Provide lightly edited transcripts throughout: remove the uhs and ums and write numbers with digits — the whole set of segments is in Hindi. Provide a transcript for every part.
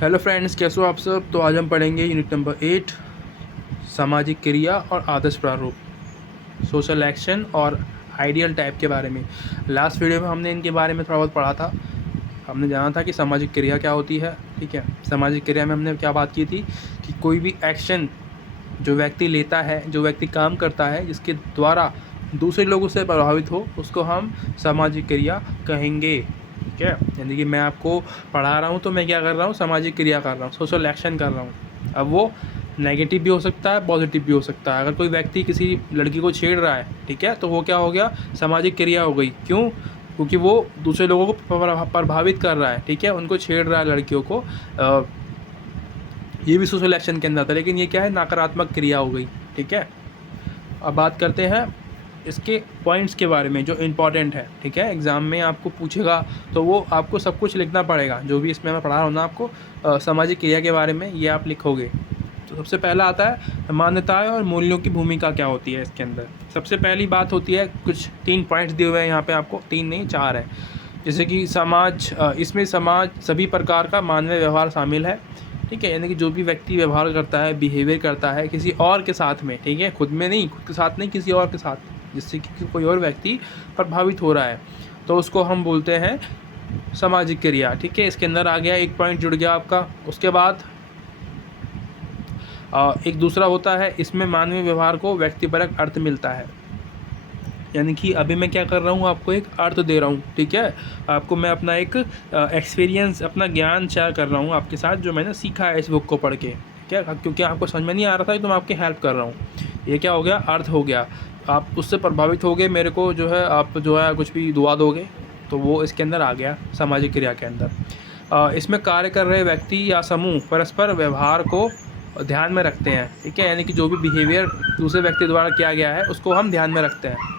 हेलो फ्रेंड्स, कैसे हो आप सब। तो आज हम पढ़ेंगे यूनिट नंबर 8, सामाजिक क्रिया और आदर्श प्रारूप, सोशल एक्शन और आइडियल टाइप के बारे में। लास्ट वीडियो में हमने इनके बारे में थोड़ा बहुत पढ़ा था। हमने जाना था कि सामाजिक क्रिया क्या होती है। ठीक है, सामाजिक क्रिया में हमने क्या बात की थी कि कोई भी एक्शन जो व्यक्ति लेता है, जो व्यक्ति काम करता है, जिसके द्वारा दूसरे लोग उससे प्रभावित हो, उसको हम सामाजिक क्रिया कहेंगे। ठीक है, यानी कि मैं आपको पढ़ा रहा हूँ तो मैं क्या कर रहा हूँ, सामाजिक क्रिया कर रहा हूँ, सोशल एक्शन कर रहा हूँ। अब वो नेगेटिव भी हो सकता है, पॉजिटिव भी हो सकता है। अगर कोई व्यक्ति किसी लड़की को छेड़ रहा है, ठीक है, तो वो क्या हो गया, सामाजिक क्रिया हो गई। क्यों? क्योंकि वो दूसरे लोगों को प्रभावित कर रहा है, ठीक है, उनको छेड़ रहा है लड़कियों को। ये भी सोशल एक्शन के अंदर आता है, लेकिन ये क्या है, नकारात्मक क्रिया हो गई। ठीक है, अब बात करते हैं इसके पॉइंट्स के बारे में जो इम्पॉर्टेंट है। ठीक है, एग्ज़ाम में आपको पूछेगा तो वो आपको सब कुछ लिखना पड़ेगा, जो भी इसमें मैं पढ़ा रहा हूँ ना आपको सामाजिक क्रिया के बारे में, ये आप लिखोगे। तो सबसे पहला आता है मान्यताएं और मूल्यों की भूमिका क्या होती है इसके अंदर। सबसे पहली बात होती है, कुछ 3 पॉइंट्स दिए हुए हैं यहाँ पे आपको, 3 नहीं 4 है। जैसे कि समाज, इसमें समाज सभी प्रकार का मानवीय व्यवहार शामिल है। ठीक है, यानी कि जो भी व्यक्ति व्यवहार करता है, बिहेवियर करता है किसी और के साथ में, ठीक है, खुद में नहीं, खुद के साथ नहीं, किसी और के साथ, जिससे कि कोई और व्यक्ति प्रभावित हो रहा है, तो उसको हम बोलते हैं सामाजिक क्रिया। ठीक है, इसके अंदर आ गया, एक पॉइंट जुड़ गया आपका। उसके बाद एक दूसरा होता है, इसमें मानवीय व्यवहार को व्यक्तिपरक अर्थ मिलता है। यानी कि अभी मैं क्या कर रहा हूँ, आपको एक अर्थ दे रहा हूँ। ठीक है, आपको मैं अपना एक एक्सपीरियंस, अपना ज्ञान शेयर कर रहा हूँ आपके साथ, जो मैंने सीखा है इस बुक को पढ़ के। ठीक है, क्योंकि आपको समझ में नहीं आ रहा था तो मैं आपकी हेल्प कर रहा हूँ। ये क्या हो गया, अर्थ हो गया। आप उससे प्रभावित हो गए, मेरे को जो है आप जो है कुछ भी दुआ दोगे, तो वो इसके अंदर आ गया सामाजिक क्रिया के अंदर। इसमें कार्य कर रहे व्यक्ति या समूह परस्पर व्यवहार को ध्यान में रखते हैं। ठीक है, यानी कि जो भी बिहेवियर दूसरे व्यक्ति द्वारा किया गया है उसको हम ध्यान में रखते हैं।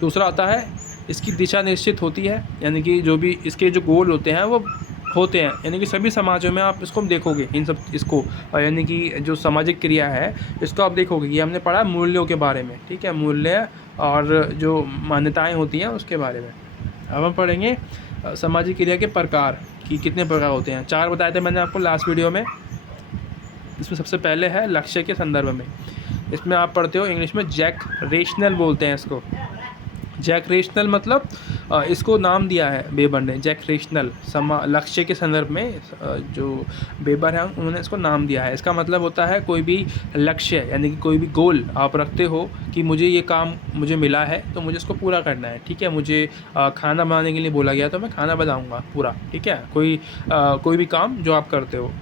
दूसरा आता है, इसकी दिशा निश्चित होती है, यानी कि जो भी इसके जो गोल होते हैं वो होते हैं, यानी कि सभी समाजों में आप इसको देखोगे, इन सब इसको, यानी कि जो सामाजिक क्रिया है इसको आप देखोगे। ये हमने पढ़ा मूल्यों के बारे में। ठीक है, मूल्य और जो मान्यताएं होती हैं उसके बारे में। अब हम पढ़ेंगे सामाजिक क्रिया के प्रकार, कि कितने प्रकार होते हैं। 4 बताए थे मैंने आपको लास्ट वीडियो में। इसमें सबसे पहले है लक्ष्य के संदर्भ में। इसमें आप पढ़ते हो इंग्लिश में जैक रेशनल बोलते हैं इसको। जैक रेशनल मतलब इसको नाम दिया है बेबर ने, जैक रेशनल, लक्ष्य के संदर्भ में जो बेबर है उन्होंने इसको नाम दिया है। इसका मतलब होता है कोई भी लक्ष्य, यानी कि कोई भी गोल आप रखते हो कि मुझे ये काम मुझे मिला है तो मुझे इसको पूरा करना है। ठीक है, मुझे खाना बनाने के लिए बोला गया तो मैं खाना बनाऊँगा पूरा। ठीक है, कोई भी काम जो आप करते हो,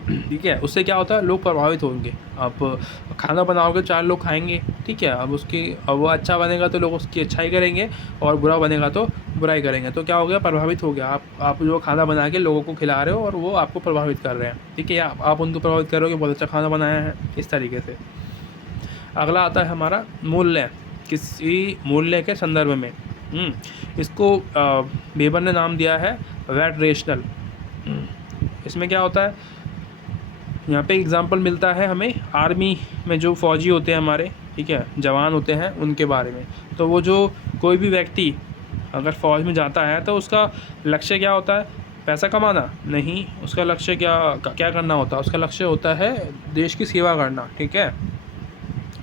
ठीक है, उससे क्या होता है, लोग प्रभावित होंगे। आप खाना बनाओगे, 4 लोग खाएंगे। ठीक है, अब वो अच्छा बनेगा तो लोग उसकी अच्छाई करेंगे, और बुरा बनेगा तो बुराई करेंगे। तो क्या हो गया, प्रभावित हो गया। आप जो खाना बना के लोगों को खिला रहे हो और वो आपको प्रभावित कर रहे हैं। ठीक है, आप उनको प्रभावित कर रहे हो कि बहुत अच्छा खाना बनाया है, इस तरीके से। अगला आता है हमारा मूल्य, किसी मूल्य के संदर्भ में। इसको बेबर ने नाम दिया है वैट रेशनल। इसमें क्या होता है, यहाँ पे एग्जांपल मिलता है हमें आर्मी में जो फ़ौजी होते हैं हमारे, ठीक है, जवान होते हैं, उनके बारे में। तो वो जो कोई भी व्यक्ति अगर फ़ौज में जाता है तो उसका लक्ष्य क्या होता है, पैसा कमाना नहीं, उसका लक्ष्य क्या करना होता है, उसका लक्ष्य होता है देश की सेवा करना। ठीक है,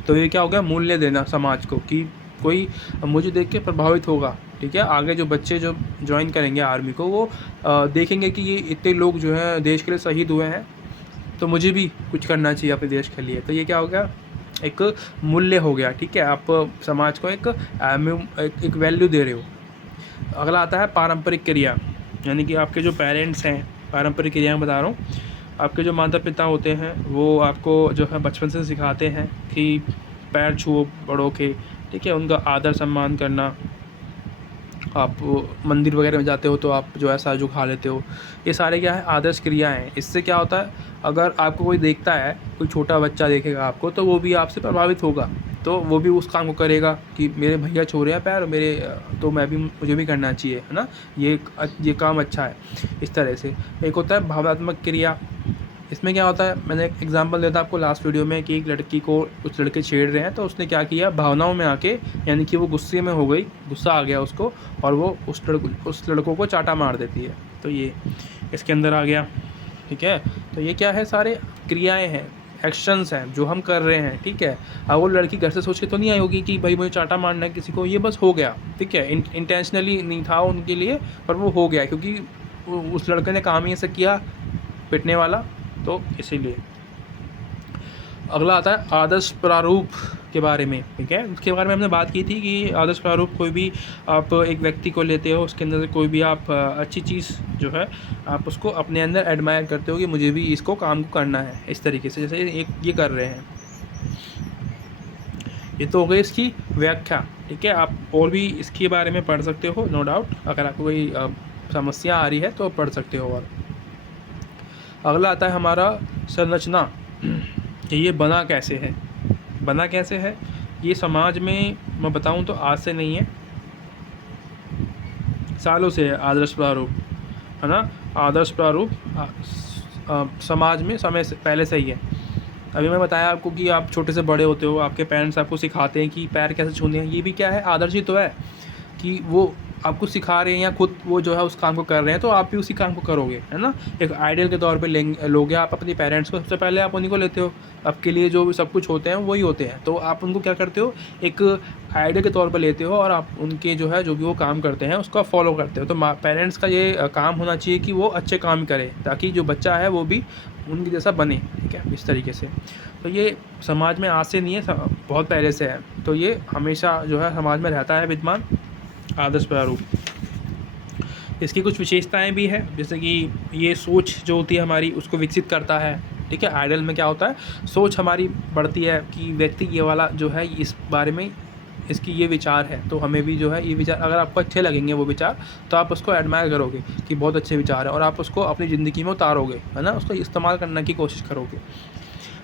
तो ये क्या हो गया, मूल्य देना समाज को, कि कोई मुझे देख के प्रभावित होगा। ठीक है, आगे जो बच्चे जो ज्वाइन करेंगे आर्मी को, वो देखेंगे कि ये इतने लोग जो हैं देश के लिए शहीद हुए हैं, तो मुझे भी कुछ करना चाहिए अपने देश के लिए। तो ये क्या हो गया, एक मूल्य हो गया। ठीक है, आप समाज को एक वैल्यू दे रहे हो। अगला आता है पारंपरिक क्रिया, यानी कि आपके जो पेरेंट्स हैं, पारंपरिक क्रिया बता रहा हूँ, आपके जो माता पिता होते हैं वो आपको जो है बचपन से सिखाते हैं कि पैर छुओ बड़ों के। ठीक है, उनका आदर सम्मान करना। आप मंदिर वगैरह में जाते हो तो आप जो है सर झुका लेते हो। ये सारे क्या है, आदर्श क्रियाएँ हैं। इससे क्या होता है, अगर आपको कोई देखता है, कोई छोटा बच्चा देखेगा आपको, तो वो भी आपसे प्रभावित होगा, तो वो भी उस काम को करेगा कि मेरे भैया छू रहे हैं पैर, तो मुझे भी करना चाहिए, है ना, ये काम अच्छा है। इस तरह से एक होता है भावनात्मक क्रिया, इसमें क्या होता है, मैंने एक एग्जांपल दिया था आपको लास्ट वीडियो में कि एक लड़की को कुछ लड़के छेड़ रहे हैं, तो उसने क्या किया, भावनाओं में आके, यानी कि वो गुस्से में हो गई, गुस्सा आ गया उसको, और वो उस लड़कों को चाटा मार देती है। तो ये इसके अंदर आ गया, ठीक है। तो ये क्या है, सारे क्रियाएँ हैं, एक्शंस हैं जो हम कर रहे हैं, ठीक है। अब वो लड़की घर से सोच के तो नहीं आई होगी कि भाई मुझे चाटा मारना है किसी को, ये बस हो गया, ठीक है। इंटेंशनली नहीं था उनके लिए, पर वो हो गया क्योंकि उस लड़के ने काम ही ऐसा किया, पिटने वाला, तो इसीलिए। अगला आता है आदर्श प्रारूप के बारे में, ठीक है। उसके बारे में हमने बात की थी कि आदर्श प्रारूप, कोई भी आप एक व्यक्ति को लेते हो, उसके अंदर से कोई भी आप अच्छी चीज़ जो है आप उसको अपने अंदर एडमायर करते हो कि मुझे भी इसको काम को करना है, इस तरीके से, जैसे ये कर रहे हैं। ये तो हो गई इसकी व्याख्या, ठीक है। आप और भी इसके बारे में पढ़ सकते हो, नो डाउट, अगर आपको कोई समस्या आ रही है तो पढ़ सकते हो। और अगला आता है हमारा संरचना, कि ये बना कैसे है। बना कैसे है, ये समाज में मैं बताऊं तो आज से नहीं है, सालों से है आदर्श प्रारूप, है ना। आदर्श प्रारूप समाज में समय से पहले से ही है। अभी मैं बताया आपको कि आप छोटे से बड़े होते हो, आपके पेरेंट्स आपको सिखाते हैं कि पैर कैसे छूने हैं, ये भी क्या है, आदर्श ही तो है कि वो आपको सिखा रहे हैं या खुद वो जो है उस काम को कर रहे हैं, तो आप भी उसी काम को करोगे, है ना। एक आइडियल के तौर पे लोगे आप अपने पेरेंट्स को, सबसे पहले आप उन्हीं को लेते हो, आपके लिए जो भी सब कुछ होते हैं वही होते हैं, तो आप उनको क्या करते हो, एक आइडियल के तौर पे लेते हो, और आप उनके जो है जो भी वो काम करते हैं उसका फॉलो करते हो। तो पेरेंट्स का ये काम होना चाहिए कि वो अच्छे काम करे, ताकि जो बच्चा है वो भी उनके जैसा बने, ठीक है, इस तरीके से। तो ये समाज में आज से नहीं है, बहुत पहले से है, तो ये हमेशा जो है समाज में रहता है विद्यमान, आदर्श प्रारूप। इसकी कुछ विशेषताएं भी है, जैसे कि ये सोच जो होती है हमारी उसको विकसित करता है, ठीक है। आइडियल में क्या होता है, सोच हमारी बढ़ती है कि व्यक्ति ये वाला जो है इस बारे में इसकी ये विचार है, तो हमें भी जो है ये विचार अगर आपको अच्छे लगेंगे वो विचार, तो आप उसको एडमायर करोगे कि बहुत अच्छे विचार है, और आप उसको अपनी ज़िंदगी में उतारोगे, है ना, उसको इस्तेमाल करने की कोशिश करोगे।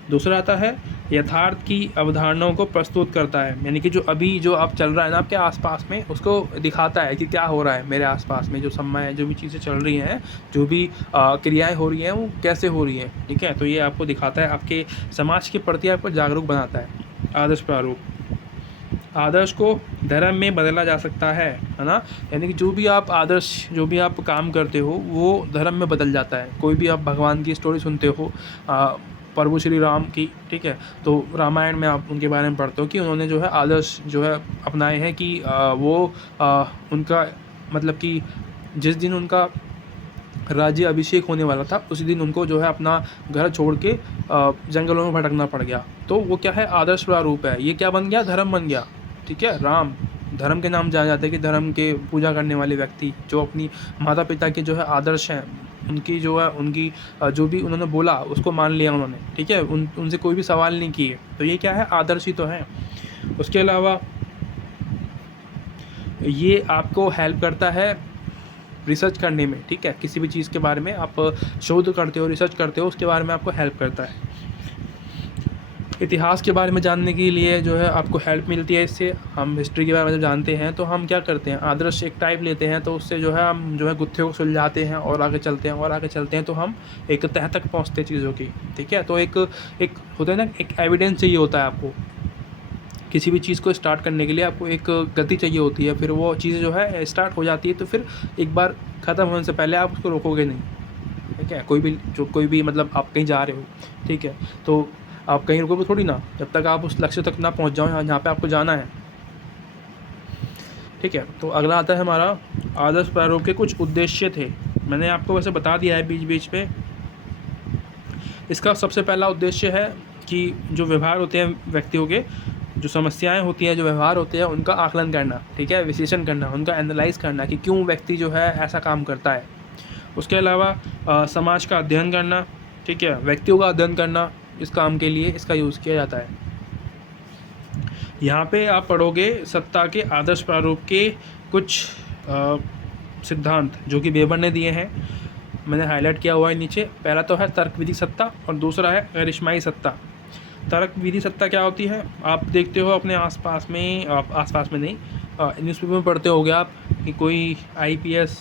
दूसरा आता है यथार्थ की अवधारणाओं को प्रस्तुत करता है, यानी कि जो अभी जो अब चल रहा है ना आपके आसपास में, उसको दिखाता है कि क्या हो रहा है मेरे आसपास में, जो समय जो भी चीज़ें चल रही हैं, जो भी क्रियाएं हो रही हैं वो कैसे हो रही हैं, ठीक है। तो ये आपको दिखाता है, आपके समाज के प्रति आपको जागरूक बनाता है। आदर्श प्रारूप, आदर्श को धर्म में बदला जा सकता है ना, यानी कि जो भी आप आदर्श जो भी आप काम करते हो वो धर्म में बदल जाता है। कोई भी आप भगवान की स्टोरी सुनते हो, प्रभु श्री राम की, ठीक है, तो रामायण में आप उनके बारे में पढ़ते हो कि उन्होंने जो है आदर्श जो है अपनाए हैं कि वो उनका मतलब कि जिस दिन उनका राज्य अभिषेक होने वाला था उसी दिन उनको जो है अपना घर छोड़ के जंगलों में भटकना पड़ गया। तो वो क्या है, आदर्श प्रारूप है। ये क्या बन गया, धर्म बन गया, ठीक है। राम धर्म के नाम जाने जाते हैं कि धर्म के पूजा करने वाले व्यक्ति जो अपनी माता पिता के जो है आदर्श हैं, उनकी जो है उनकी जो भी उन्होंने बोला उसको मान लिया उन्होंने, ठीक है, उनसे कोई भी सवाल नहीं किए, तो ये क्या है, आदर्श ही तो है। उसके अलावा ये आपको हेल्प करता है रिसर्च करने में, ठीक है, किसी भी चीज़ के बारे में आप शोध करते हो, रिसर्च करते हो, उसके बारे में आपको हेल्प करता है। इतिहास के बारे में जानने के लिए जो है आपको हेल्प मिलती है इससे। हम हिस्ट्री के बारे में जब जानते हैं तो हम क्या करते हैं, आदर्श एक टाइप लेते हैं, तो उससे जो है हम जो है गुत्थे को सुलझाते हैं और आगे चलते हैं और आगे चलते हैं, तो हम एक तह तक पहुँचते हैं चीज़ों की, ठीक है। तो एक होता है ना, एक एविडेंस चाहिए होता है आपको, किसी भी चीज़ को स्टार्ट करने के लिए आपको एक गति चाहिए होती है, फिर वो चीज़ जो है स्टार्ट हो जाती है, तो फिर एक बार ख़त्म होने से पहले आप उसको रोकोगे नहीं, ठीक है। कोई भी मतलब आप कहीं जा रहे हो, ठीक है, तो आप कहीं रुकोगे थोड़ी ना, जब तक आप उस लक्ष्य तक ना पहुंच जाओ जहाँ पे आपको जाना है, ठीक है। तो अगला आता है हमारा आदर्श प्रारूप के कुछ उद्देश्य थे, मैंने आपको वैसे बता दिया है बीच बीच में। इसका सबसे पहला उद्देश्य है कि जो व्यवहार होते हैं व्यक्तियों के, जो समस्याएं होती हैं, जो व्यवहार होते हैं, उनका आकलन करना, ठीक है, विश्लेषण करना, उनका एनालाइज करना कि क्यों व्यक्ति जो है ऐसा काम करता है। उसके अलावा समाज का अध्ययन करना, ठीक है, व्यक्तियों का अध्ययन करना, इस काम के लिए इसका यूज़ किया जाता है। यहाँ पे आप पढ़ोगे सत्ता के आदर्श प्रारूप के कुछ सिद्धांत जो कि वेबर ने दिए हैं, मैंने हाईलाइट किया हुआ है नीचे। पहला तो है तर्क विधि सत्ता और दूसरा है करिश्माई सत्ता। तर्क विधि सत्ता क्या होती है, आप देखते हो अपने आसपास में, आसपास में नहीं, न्यूज़पेपर में पढ़ते होगे आप कि कोई आईपीएस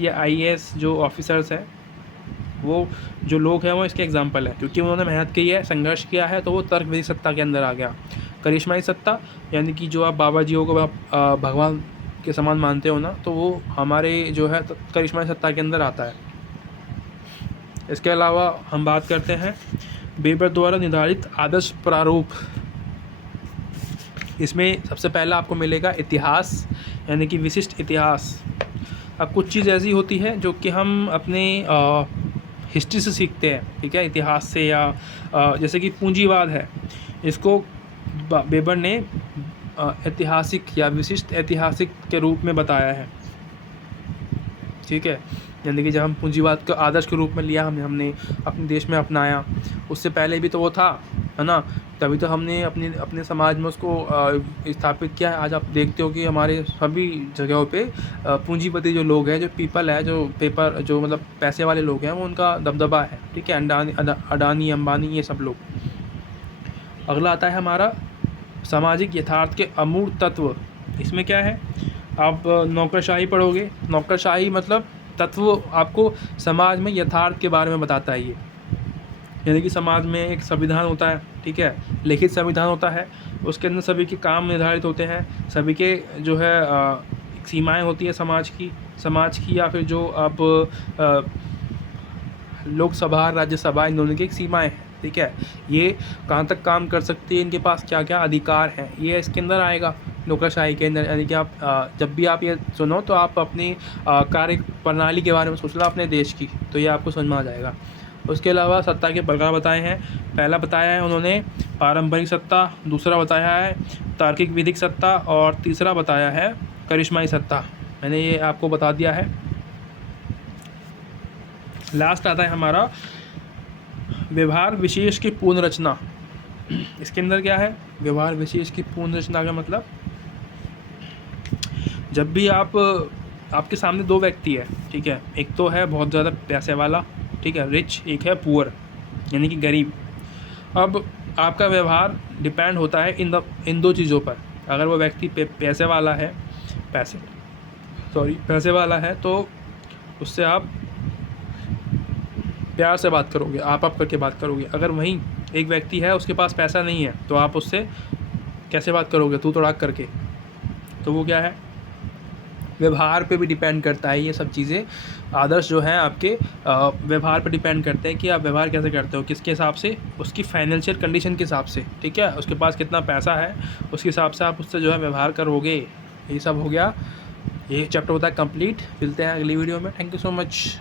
या आईएएस जो ऑफिसर्स हैं, वो जो लोग हैं वो इसके एग्जाम्पल है, क्योंकि उन्होंने मेहनत की है, संघर्ष किया है, तो वो तर्क विधि सत्ता के अंदर आ गया। करिश्माई सत्ता यानी कि जो आप बाबा जीओ को आप भगवान के समान मानते हो ना, तो वो हमारे जो है करिश्माई सत्ता के अंदर आता है। इसके अलावा हम बात करते हैं बेबर द्वारा निर्धारित आदर्श प्रारूप। इसमें सबसे पहला आपको मिलेगा इतिहास, यानी कि विशिष्ट इतिहास। अब कुछ चीज़ ऐसी होती है जो कि हम अपने हिस्ट्री से सीखते हैं, ठीक है, इतिहास से, या जैसे कि पूंजीवाद है, इसको बेबर ने ऐतिहासिक या विशिष्ट ऐतिहासिक के रूप में बताया है, ठीक है। यानी कि जब हम पूंजीवाद को आदर्श के रूप में लिया, हमने अपने देश में अपनाया, उससे पहले भी तो वो था, है ना, तभी तो हमने अपने समाज में उसको स्थापित किया है। आज आप देखते हो कि हमारे सभी जगहों पे पूंजीपति जो लोग हैं, जो पीपल है, जो पेपर जो मतलब पैसे वाले लोग हैं, वो उनका दबदबा है, ठीक है, अडानी अंबानी ये सब लोग। अगला आता है हमारा सामाजिक यथार्थ के अमूर्त तत्व। इसमें क्या है, आप नौकरशाही पढ़ोगे, नौकरशाही मतलब तत्व आपको समाज में यथार्थ के बारे में बताता है ये। यानी कि समाज में एक संविधान होता है, ठीक है, लिखित संविधान होता है, उसके अंदर सभी के काम निर्धारित होते हैं, सभी के जो है सीमाएं होती है समाज की, या फिर जो आप लोकसभा राज्यसभा इन दोनों की एक सीमाएं हैं, ठीक है। ये कहाँ तक काम कर सकती है, इनके पास क्या क्या अधिकार हैं, ये इसके अंदर आएगा नौकरशाही के अंदर। यानी कि आप जब भी आप ये सुनो तो आप अपनी कार्य प्रणाली के बारे में सोच लो अपने देश की, तो ये आपको समझ में आ जाएगा। उसके अलावा सत्ता के प्रकार बताए हैं। पहला बताया है उन्होंने पारंपरिक सत्ता, दूसरा बताया है तार्किक विधिक सत्ता, और तीसरा बताया है करिश्माई सत्ता। मैंने ये आपको बता दिया है। लास्ट आता है हमारा व्यवहार विशेष की पूर्ण रचना। इसके अंदर क्या है, व्यवहार विशेष की पूर्ण रचना का मतलब, जब भी आपके सामने दो व्यक्ति है, ठीक है, एक तो है बहुत ज़्यादा पैसे वाला, ठीक है, रिच, एक है पुअर यानी कि गरीब। अब आपका व्यवहार डिपेंड होता है इन दो चीज़ों पर। अगर वो व्यक्ति पैसे वाला है तो उससे आप प्यार से बात करोगे, आप करके बात करोगे। अगर वहीं एक व्यक्ति है उसके पास पैसा नहीं है, तो आप उससे कैसे बात करोगे, तू तड़ाक करके। तो वो क्या है, व्यवहार पे भी डिपेंड करता है ये सब चीज़ें। आदर्श जो हैं आपके व्यवहार पे डिपेंड करते हैं कि आप व्यवहार कैसे करते हो, किसके हिसाब से, उसकी फाइनेंशियल कंडीशन के हिसाब से, ठीक है, उसके पास कितना पैसा है उसके हिसाब से आप उससे जो है व्यवहार करोगे। ये सब हो गया, ये चैप्टर होता है कंप्लीट। मिलते हैं अगली वीडियो में। Thank you so much.